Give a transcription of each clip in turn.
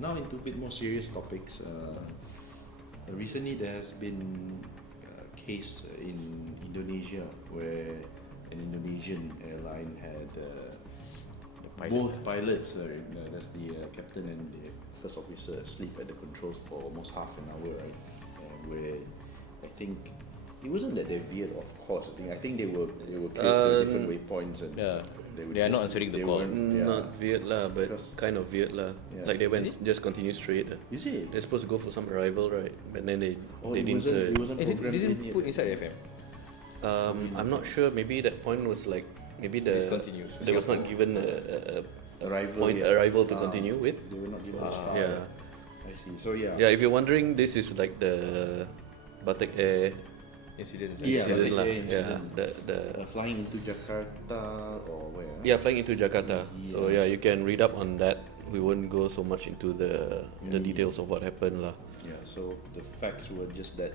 now into a bit more serious topics. Recently, there has been a case in Indonesia where an Indonesian airline had both pilots, that's the captain and the first officer, asleep at the controls for almost half an hour, right? Where I think it wasn't that they veered off course. I think they were clear to different waypoints, and they are not answering the call. Not veered lah, but kind of veered lah. Yeah. Like they went just continue straight. Is it? They're supposed to go for some arrival, right? But then they didn't. It wasn't They programmed didn't in put yet. inside FM. I'm not sure. Maybe that point was like Discontinued. They was not given a arrival to continue with. They were not given a star. Yeah. I see. So yeah. Yeah, if you're wondering, this is like the Batik Air Incident. incident lah. Batik Air Yeah, the flying into Jakarta or where? yeah, flying into Jakarta. So yeah, you can read up on that. We won't go so much into the details of what happened lah. Yeah. So the facts were just that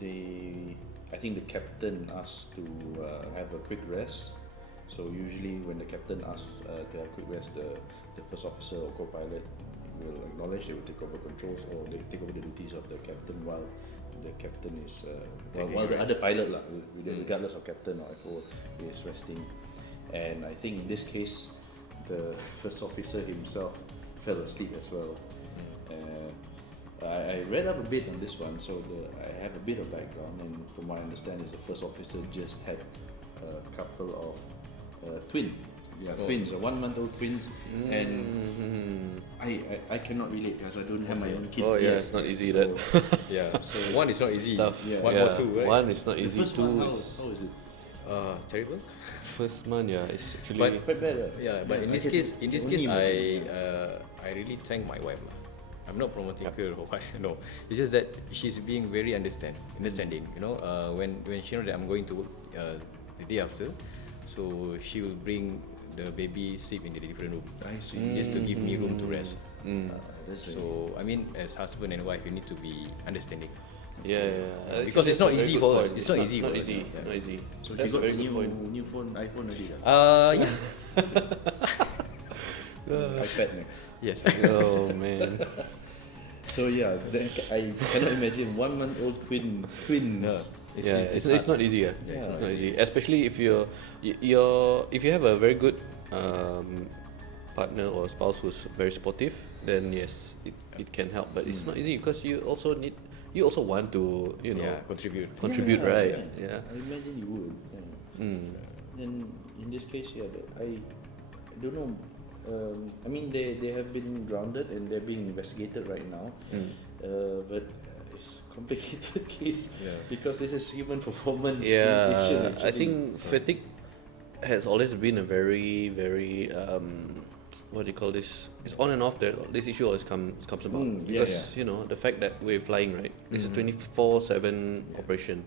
I think the captain asked to have a quick rest. So usually when the captain asks to have a quick rest, the first officer or co-pilot will acknowledge, they will take over controls, or they take over the duties of the captain while the captain is while the other pilot lah, regardless of captain or FO, is resting. And I think in this case, the first officer himself fell asleep as well. I read up a bit on this one, so I have a bit of background, and from what I understand is the first officer just had a couple of twins, 1-month-old twins, and I cannot relate because I don't have my own kids. Oh yeah, yet. it's not easy that. Yeah. So one is not easy. Tough. One or two, right? One is not The easy. first Two one, is how is it? Terrible. first month. Yeah, it's actually. But Quite bad. yeah, but in this case, I really thank my wife lah. I'm not promoting her or what. No, it's just that she's being very understanding. You know, when she knows that I'm going to work the day after, so she will bring the baby sleep in the different room. I see. Just to give me room to rest. So I mean, as husband and wife, you need to be understanding. Yeah. Because it's not easy for us. It's not easy for us. Not easy. she That's a got very a good point. new phone, iPhone already. Yeah. iPad next. Yes. Oh man. So yeah, I cannot imagine 1-month-old twins. Yeah, it's not easy. It's not easy, especially if you have a very good partner or spouse who's very supportive. Then yes, it can help. But it's not easy because you also want to contribute, right? Yeah. I imagine you would. Then in this case, I don't know. I mean, they have been grounded and they're being investigated right now. But it's a complicated case because this is human performance. Yeah, I think fatigue has always been a very, very what do you call this? It's on and off. That this issue always comes about because you know the fact that we're flying, right? This is 24/7 operation.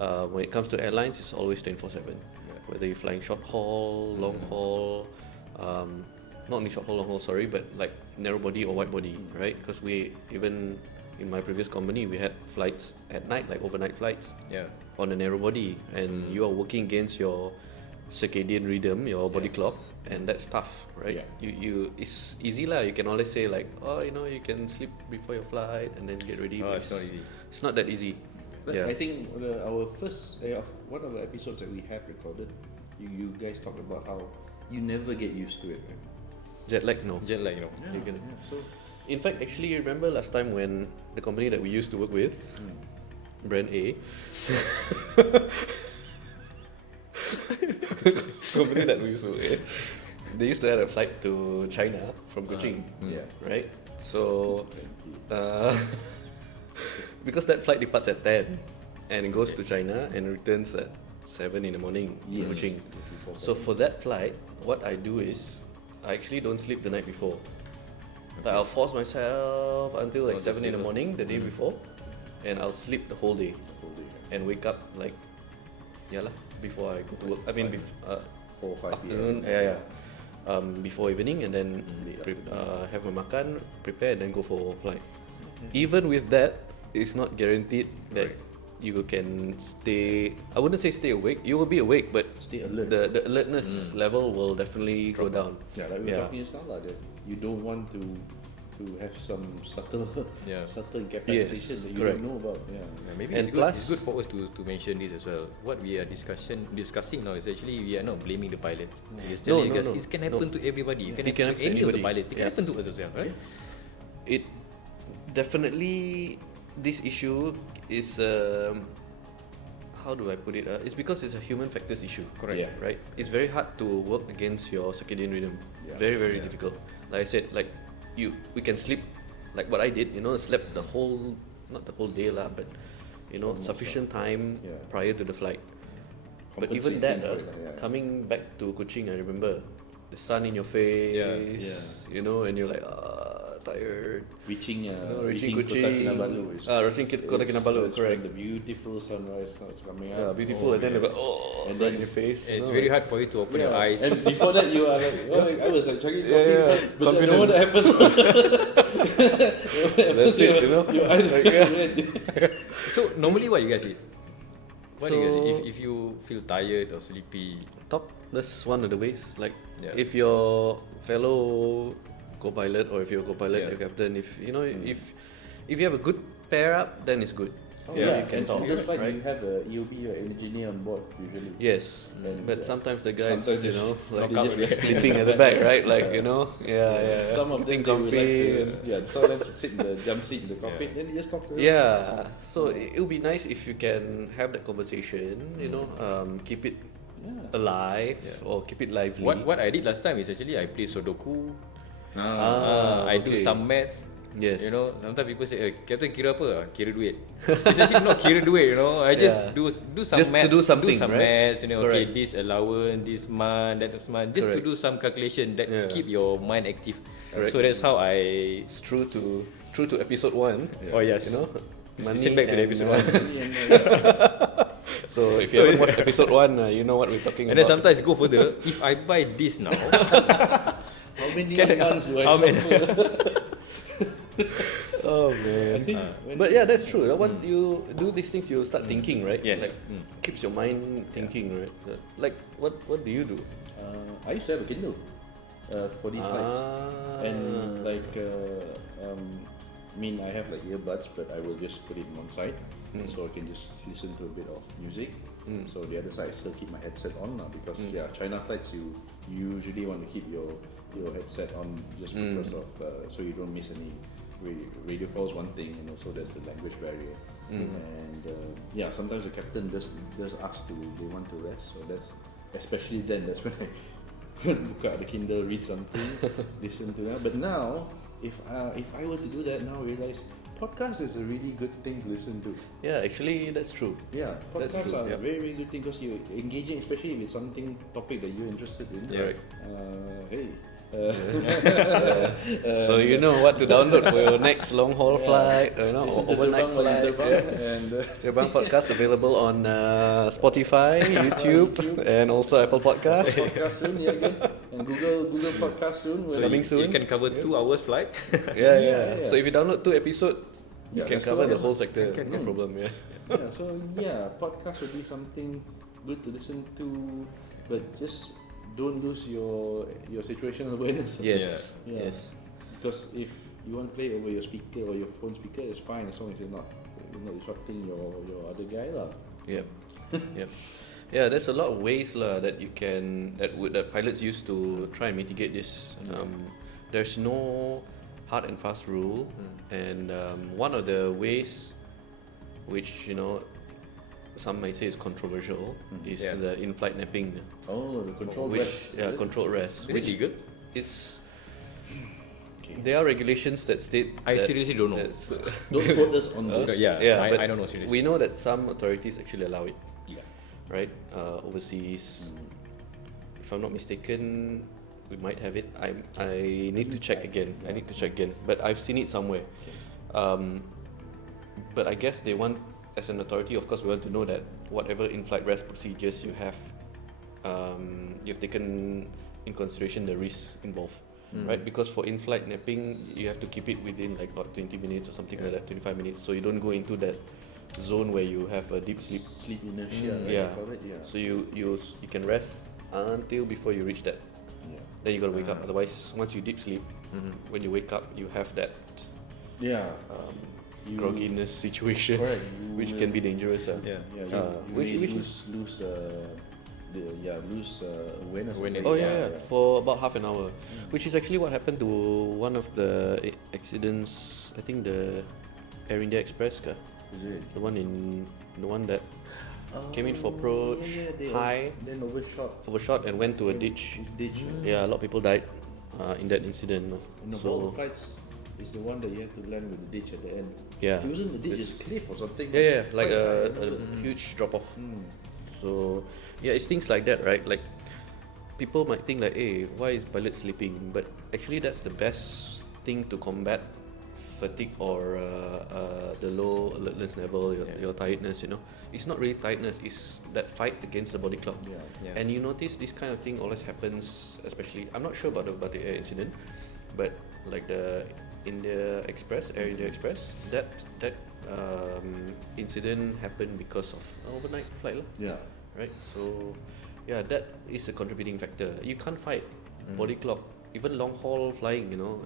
When it comes to airlines, it's always 24/7. Whether you're flying short haul, long haul, not only short haul, long haul, sorry, but like narrow body or wide body, right? Because we even in my previous company we had flights at night, like overnight flights, on a narrow body, and you are working against your circadian rhythm, your body clock, and that's tough, right? You it's easy lah. You can always say like, oh, you know, you can sleep before your flight and then get ready. Oh, but it's not easy. It's not that easy. But I think our first one of the episodes that we have recorded, you guys talked about how you never get used to it, right? Jet lag, no. Jet lag, you know. So In fact, actually, remember last time when the company that we used to work with, brand A, company that we used to work with, they used to have a flight to China from Kuching, right? So, because that flight departs at 10 and it goes to China and returns at 7 in the morning in Kuching. So for that flight, what I do is I actually don't sleep the night before. Like I'll force myself until like 7 in the morning the day before, and I'll sleep the whole day and wake up like before I go to work. I mean 4 or 5 afternoon, before evening, and then have my makan, prepare, and then go for flight. Even with that, it's not guaranteed that you can stay. I wouldn't say stay awake. You will be awake, but stay alert. The alertness level will definitely go down. Yeah, like we were talking just now, that you don't want to to have some subtle incapacitation that you correct. don't know about. Yeah. Maybe And it's good for us to mention this as well. What we are discussing now is actually we are not blaming the pilot. We're just telling you guys it can happen to everybody. It can happen to any of the pilot. It can happen to us as well, right? It definitely, this issue is how do I put it? It's because it's a human factors issue. Correct. Yeah. Right. It's very hard to work against your circadian rhythm. Yeah. Very difficult. Like I said, like we can sleep, like what I did. Slept not the whole day lah, but Almost, sufficient time yeah. prior to the flight. But even Compensating that, for it, yeah. coming back to Kuching, I remember the sun in your face. Yeah. And you're like tired. Reaching reaching Kota Kuching. Kinabalu is Reaching Kota Kinabalu, that's correct. when the beautiful sunrise starts coming Yeah, up. beautiful. And then yes. and And then then your face. It's very hard for you to open your eyes. And before that, you are like, I was like chugging coffee, Yeah, but then what happens? That's it, Your eyes Like, get yeah. red. So normally, what you guys eat? What do you guys eat? So- If you feel tired or sleepy? That's one of the ways. Like Yeah. if your fellow co-pilot or if you're a co-pilot, Yeah. your captain, if you have a good pair up, then it's good. Oh, Yeah, yeah, you can and talk, on this flight, right? you have a EOB or engineer on board usually. Yes, And, but sometimes the guys, sometimes just like knock out. sleeping at the back, right? Like Some of them eating they would comfy. like to, some of them sit in the jump seat in the cockpit, then you just talk to them. Yeah, so it would be nice if you can have that conversation. Keep it Yeah. alive Yeah. or keep it lively. What I did last time is actually I play Sudoku. I do okay. some maths. Yes. Sometimes people say, Captain kira apa? Kira duit. It's actually not kira duit, I just Yeah. do some Just to maths. do something, some right? maths, okay, Correct. this allowance, this month, that month, just to Correct. do some calculation that Yeah. keep your mind active. Correct. So that's how I. It's true to episode 1. Oh yes. Listen back to the episode one. So if you haven't watched episode 1, you know what we're talking And then about. sometimes go further. If I buy this now, How many months do I how many- suffer? Oh man. But yeah, that's true. When you do these things, you start thinking, right? Yes. Like, keeps your mind thinking, right? So, like, what do you do? I used to have a Kindle for these flights. And like, I have like earbuds, but I will just put it on one side, so I can just listen to a bit of music. So the other side, I still keep my headset on now because China flights you usually want to keep your headset on just because of so you don't miss any radio calls. One thing, and also there's the language barrier. And sometimes the captain does ask they want to rest. So that's especially then. That's when I book out the Kindle, read something, listen to that. But now, if I were to do that now, I realize podcast is a really good thing to listen to. Yeah, actually, that's true. Yeah, That's podcasts true, are yeah. a very, very good thing because you're engaging, especially if it's something topic that you're interested in. Yeah. Hey. So you know what to download for your next long haul flight, or Listen to overnight Terbang while you flight. Terbang, Yeah. and Terbang podcast available on Spotify, YouTube, and also Apple Podcast. podcast soon, again, and Google podcast soon. so Coming you, soon. you can cover 2 hours flight. Yeah. Yeah. So if you download 2 episodes, you can that's cover the good. whole sector, Can. no problem. Yeah. So podcast would be something good to listen to, but just don't lose your situational awareness. Yes. Yeah. Yes. Because if you want to play over your speaker or your phone speaker, it's fine as long as you're not disrupting your other guy lah. Yep. Yep. Yeah, there's a lot of ways that you can that pilots use to try and mitigate this. There's no hard and fast rule, and one of the ways, which some might say is controversial, is Yeah. the in-flight napping. Oh, the control Which controlled rest. Is it Which legal? it's there are regulations that state. I that seriously don't know. that's- Don't quote us on this. but I don't know seriously. We know that some authorities actually allow it, Yeah. right? Overseas, if I'm not mistaken, we might have it. I need to check again. I need to check again. But I've seen it somewhere. But I guess they want, as an authority, of course, we want to know that whatever in-flight rest procedures you have, you've taken in consideration the risks involved. Right, because for in-flight napping, you have to keep it within like 20 minutes or something like that, 25 minutes. So you don't go into that zone where you have a deep sleep. Sleep inertia, right? Yeah. They call it, yeah. So you can rest until before you reach that. Yeah. Then you gotta wake up. Otherwise, once you deep sleep, when you wake up, you have that Yeah. grogginess situation, Correct. which can be dangerous. Yeah. Yeah. which lose awareness. Oh yeah, for about half an hour, which is actually what happened to one of the accidents. I think the Air India Express, Is it? the one that came in for approach, high, then overshot and went to a ditch. Yeah, a lot of people died in that incident. No, but all the flights is the one that you have to land with the ditch at the end. Yeah, It wasn't the ditch, it's a cliff or something. yeah, like Quite a high. huge drop off. So yeah, it's things like that, right? Like people might think like, hey, why is pilot sleeping? But actually, that's the best thing to combat fatigue or the low alertness level, your tiredness. You know, it's not really tiredness; it's that fight against the body clock. Yeah. And you notice this kind of thing always happens, especially. I'm not sure about the air incident, but like the India Express, Air India Express, that incident happened because of overnight flight lah. Yeah. Right? So, yeah, that is a contributing factor. You can't fight body clock, even long haul flying. You know,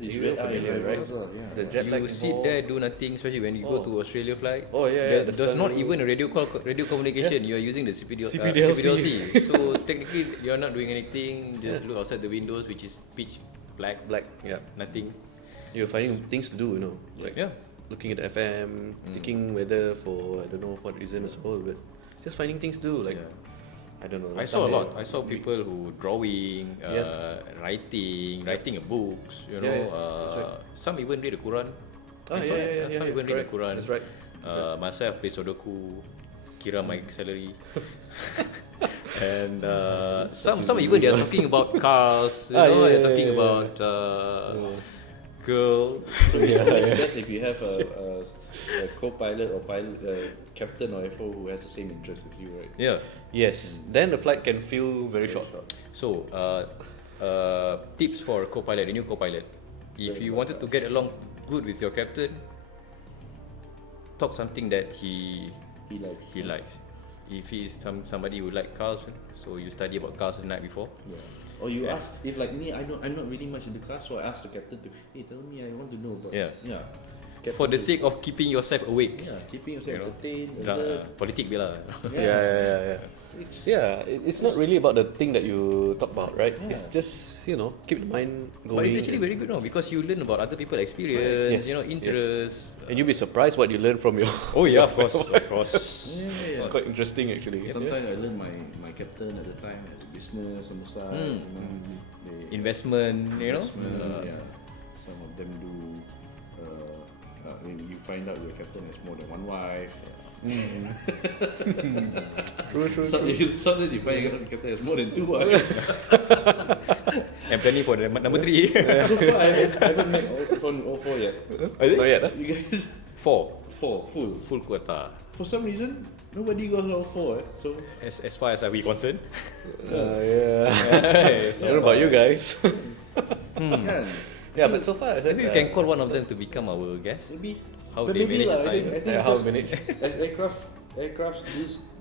This you're red eye familiar, right? also, yeah. The jet lag You sit involved. there, do nothing, especially when you go to Australia flight. Oh yeah, yeah. There's not even a radio communication. You are using the CPDLC. CPDLC. So technically, you're not doing anything. Just look outside the windows, which is pitch black. Yeah, Nothing. you're finding things to do. You know, like looking at the FM, taking weather for I don't know what reason as well, but just finding things to do. Like I don't know. I saw a lot. I saw people who drawing, writing books. You know, that's right. some even read the Quran. Oh, yeah, Some even read the correct. Quran. That's right. Myself play Sudoku, kira my salary. And some even they are talking about cars. You know, they're talking about girl. So it's best if you have a co-pilot or pilot, captain or FO who has the same interest as you, right? Yeah. Yes, then the flight can feel very short. So, tips for co-pilot, a new co-pilot. If you wanted to get along good with your captain, talk something that he likes. If he's somebody who like cars, so you study about cars the night before. Yeah. Or you ask, if like me, I'm not really much into cars, so I ask the captain to, hey, tell me, I want to know about. Yeah. Captain For the to- sake of keeping yourself awake. keeping yourself entertained. Politik bila. It's not really about the thing that you talk about, right? It's just keep the mind going. But it's actually very good, no? Because you learn about other people's experience, Yes, interests. And you'll be surprised what you learn from your. Oh yeah, of course. It's quite interesting actually. Sometimes I learn my captain at the time as a business on the side. Investment, Investment, some of them do. When you find out your captain has more than one wife. True. Sometimes you find out your captain has more than two wives. And planning for the number 3. So far, I haven't met all four yet. Not yet. You guys, 4 full. quota. For some reason, nobody got all four. So As far as we concerned. I don't know about you guys. kan? Yeah, but so far I heard Maybe we can call one of them to become our guest. Maybe. How But they maybe manage lah, the time. I think how because manage. as aircraft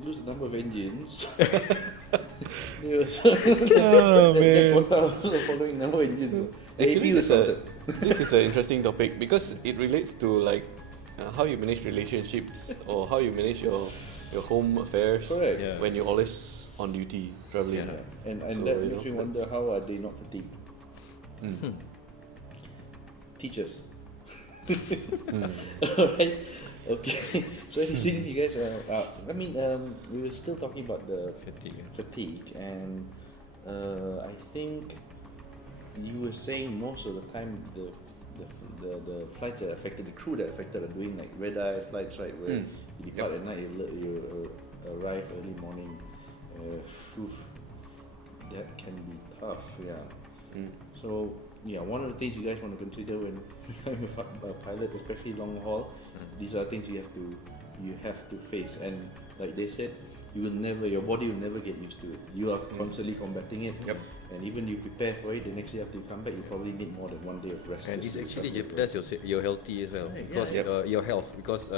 lose the number of engines. Their quota also following number of engines. Actually, Maybe this is an interesting topic because it relates to like how you manage relationships or how you manage your home affairs. Correct. Yeah. When you're always on duty traveling. And So, that you makes know, me wonder, how are they not fatigued? Teachers. Alright. Okay. So anything you guys we were still talking about the fatigue and I think you were saying most of the time the flights that affected, the crew that affected are doing like red eye flights, right? Where you depart at night, you arrive early morning. That can be tough, So one of the things you guys want to consider when becoming a pilot, especially long haul, these are things you have to face. And like they said, your body will never get used to it. You are constantly combating it. Yep. And even you prepare for it, the next day after you come back, you probably need more than 1 day of rest. And just it's to actually recover. jeopardize your healthy as well, Right, because your health, because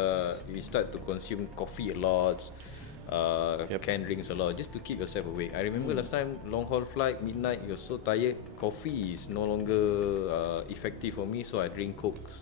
you start to consume coffee a lot, canned drinks a lot, just to keep yourself awake. I remember last time long haul flight, midnight, you're so tired, coffee is no longer effective for me, so I drink Cokes.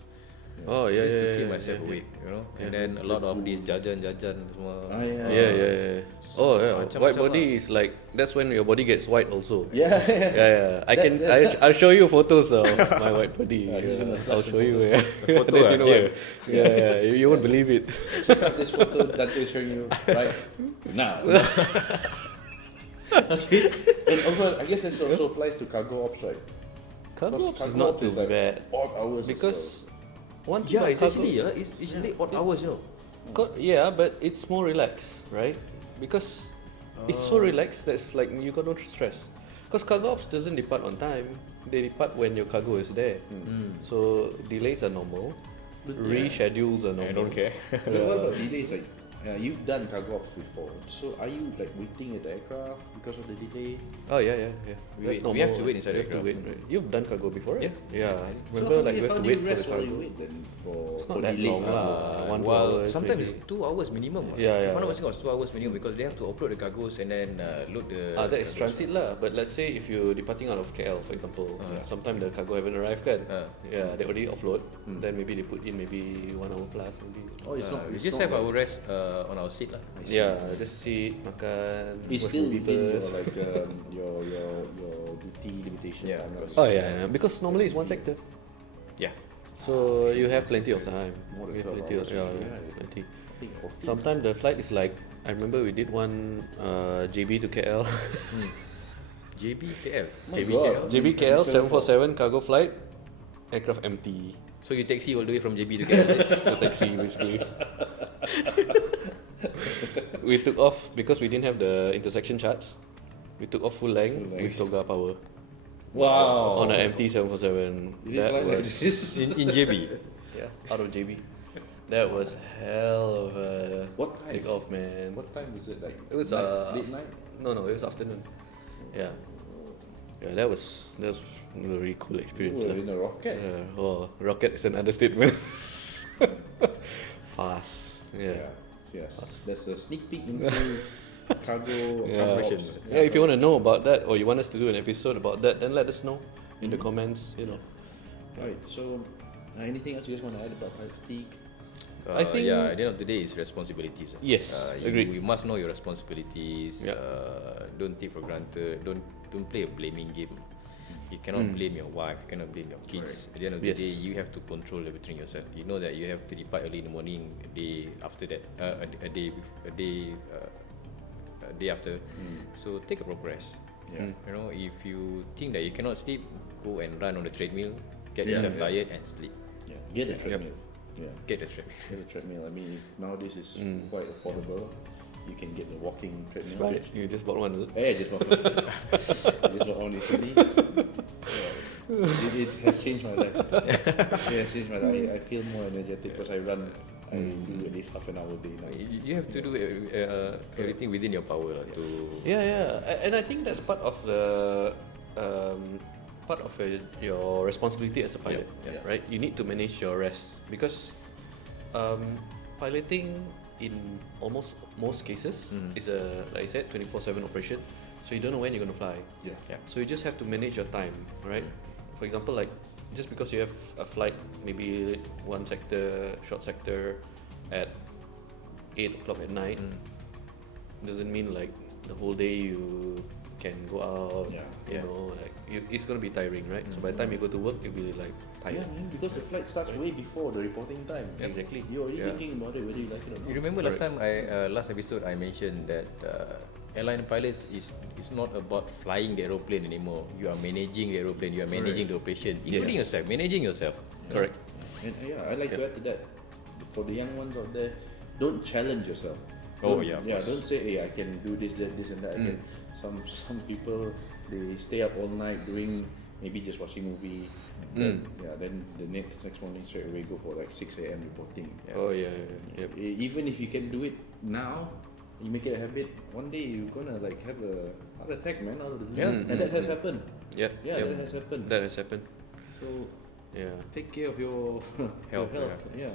Oh yeah, Just to yeah, keep yeah, myself yeah, awake, you know. And then a lot of these jajan semua. yeah. Oh yeah, Macam-macam white body is like, that's when your body gets white also. Yeah. Yeah. I'll show you photos of my white body. he's gonna I'll flash show you. the photo Then you know here. what? Yeah. You won't believe it. Check out this photo Dante is showing you right now. Okay. And also, I guess this also applies to cargo ops, right? Cargo Because ops is cargo not ops too is like bad odd hours as because well. once Yeah, you it's cargo, actually it's usually odd hours, you know. yeah, but it's more relaxed, right? Because it's so relaxed that's like you got no stress. Because cargo ops doesn't depart on time; they depart when your cargo is there. So delays are normal, reschedules are normal. I don't care. But what about delays? Like, you've done cargo ops before, so are you like waiting at the aircraft because of the delay? Oh yeah. We That's wait. We have to wait inside You the have to wait, aircraft. right? You've done cargo before, right? Yeah. Remember, so like we have how to do wait you for the rest while you cargo. wait then for It's not for that delayed long cargo? lah. 1-2 Well, hours. sometimes maybe. it's 2 hours minimum. Yeah. If I'm not mistaken, it's 2 hours minimum because they have to upload the cargoes and then load the. That is transit lah. But let's say if you're departing out of KL, for example, sometimes the cargo haven't arrived kan. Yeah, they already offload. Then maybe they put in maybe 1 hour plus maybe. Oh, it's not. We it's just not have our like- rest on our seat lah. Yeah, just sit, makan, It's watch still movie within your first. like your duty limitation. Yeah, time, because- Oh yeah, because normally it's one sector, Yeah. so you have plenty of time. More than You have 12 plenty of hours usually, plenty. I think 40. Sometimes the flight is like, I remember we did one JB to KL. JB KL. My JB God. KL. JB KL 747 cargo flight, aircraft empty. So you taxi all the way from JB to KL. No taxi basically. We took off because we didn't have the intersection charts. We took off full length with Toga power Wow. on an empty 747. You didn't plan like this. in JB. Yeah, out of JB. That was hell of a What time? take off, man. What time was it? Like It was late night. No, it was afternoon. Yeah, that was a really cool experience. We lah. were in a rocket. Rocket is an understatement. Fast. Yeah. Yes. There's a sneak peek into cargo Yeah. ops. Yeah, if you want to know about that or you want us to do an episode about that, then let us know in the comments. You know. Alright. So, anything else you guys want to add about flight fatigue? I think- yeah, at the end of the day, it's responsibilities. Yes, agreed. You must know your responsibilities. Yeah. Don't take for granted. Don't play a blaming game. You cannot blame your wife. You cannot blame your kids. At the end of the Yes. day, you have to control everything yourself. You know that you have to depart early in the morning. A day after that, a day after. So take a proper rest. Yeah. You know, if you think that you cannot sleep, go and run on the treadmill. Get Yeah, yourself yeah. tired and sleep. Yeah. Get a treadmill. Yeah. Get the treadmill. Get a treadmill. I mean, nowadays is quite affordable. You can get the walking treadmill. Right. You just bought one. Yeah, just walk. Just walk on recently. It has changed my life. It has changed my life. I feel more energetic because I run. I do at least half an hour a day now. You have to do everything within your power to. Yeah. And I think that's part of the your responsibility as a pilot, Yeah. right? You need to manage your rest because piloting in almost most cases is a, like I said, 24/7 operation. So you don't know when you're gonna fly. Yeah. So you just have to manage your time, right? For example, like just because you have a flight, maybe one sector, short sector, at 8 o'clock at night, doesn't mean like the whole day you can go out. Yeah. You know, like it's gonna be tiring, right? So by the time you go to work, you'll be like Yeah, tired. man, because the flight starts way before the reporting time. Exactly. You're already Yeah. thinking about it, whether you like it or not. You remember last time last episode I mentioned that airline pilots is not about flying the aeroplane anymore. You are managing the aeroplane. You are managing the operation, including Yes. yourself, managing yourself. Correct. And I like to add to that. For the young ones out there, don't challenge yourself. Oh, Don't- yeah, of Yeah, course. don't say, hey, I can do this, that, this, and that. I can. Some people they stay up all night doing maybe just watching movie. Then the next morning straight away go for like 6 a.m. reporting. Oh yeah. Yep. Even if you can do it now, you make it a habit. One day you're gonna like have a heart attack, man. Out of the blue. Yeah. And that has happened. Yep. Yeah, yep. that has happened. That has happened. So Yeah. take care of your Health, your health. Yeah.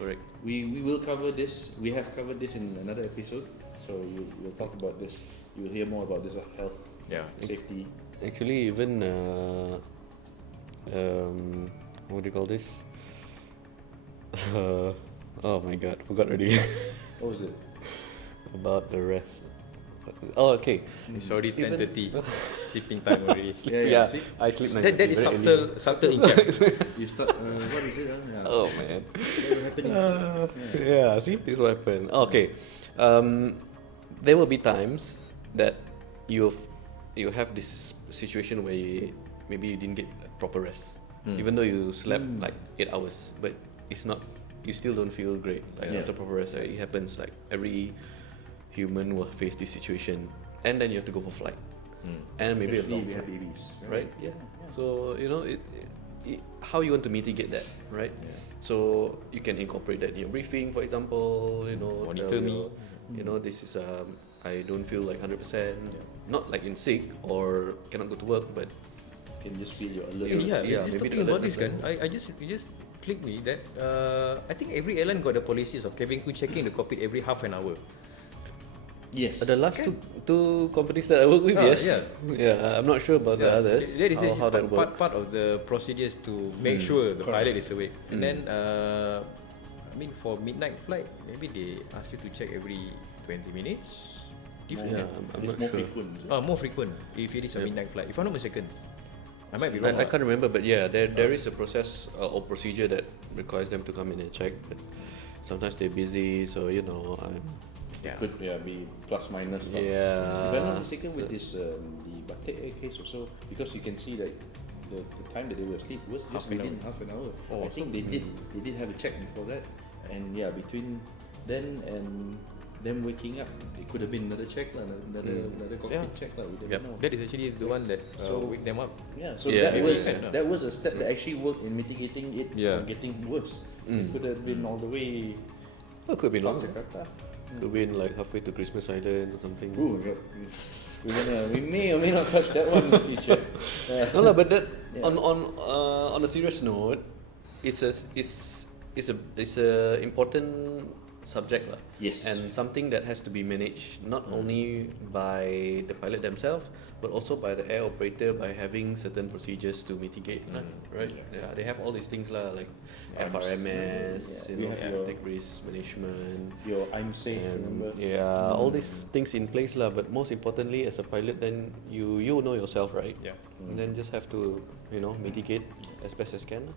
Correct. We will cover this. We have covered this in another episode. So we'll talk about this. You'll hear more about this health, safety. Actually, even what do you call this? Oh my god, forgot already. What was it? About the rest. Oh, okay. It's already 10:30. Sleeping time already. Yeah, See? I sleep That is subtle income. You start. What is it? Yeah. Oh man. What's happening? Yeah, see, this will happen. Okay, there will be times that you have this situation where maybe you didn't get proper rest, even though you slept like 8 hours, but it's not. You still don't feel great after proper rest. It happens like every human will face this situation, and then you have to go for flight, and maybe a long we have flight, babies, right? Yeah. So how you want to mitigate that, right? Yeah. So you can incorporate that in your briefing, for example. Monitor me. This is I don't feel like 100%. Not like in sick or cannot go to work, but You can just feel your alert. Just maybe talking the about this alertness kan, it just clicked me that I think every airline got the policies of cabin crew checking the cockpit every half an hour. Yes. the last two companies that I work with, yes, yeah. I'm not sure about the others. That is how that works. part of the procedures to make sure the pilot is awake. And then, I mean, for midnight flight, maybe they ask you to check every 20 minutes. Yeah, I'm It's not more sure. frequent. More frequent if it is a midnight flight. If I'm not mistaken, I might be wrong. I can't remember, but yeah, there is a process or procedure that requires them to come in and check. But sometimes they're busy, so Could be plus minus. Yeah. If I'm not mistaken, with this the Batik Air case also, because you can see like the time that they were asleep was just within half an hour. I think they did have a check before that, and between then and them waking up, it could have been another check lah, another cockpit check lah. We don't know. That is actually the one that wake them up. Yeah, so Yeah, that was a step that actually worked in mitigating it from getting worse. It could have been all the way it could be past longer. Jakarta. Could be like halfway to Christmas Island or something. Ooh, we may or may not touch that one in the future. No, but that on a serious note, it's a important subject lah. Yes. And something that has to be managed not only by the pilot themselves, but also by the air operator by having certain procedures to mitigate, right? Yeah, they have all these things lah, like FRMS, take risk management. Your I'm safe, remember? Yeah, all these things in place lah. But most importantly, as a pilot, then you know yourself, right? Yeah. And then just have to mitigate as best as can.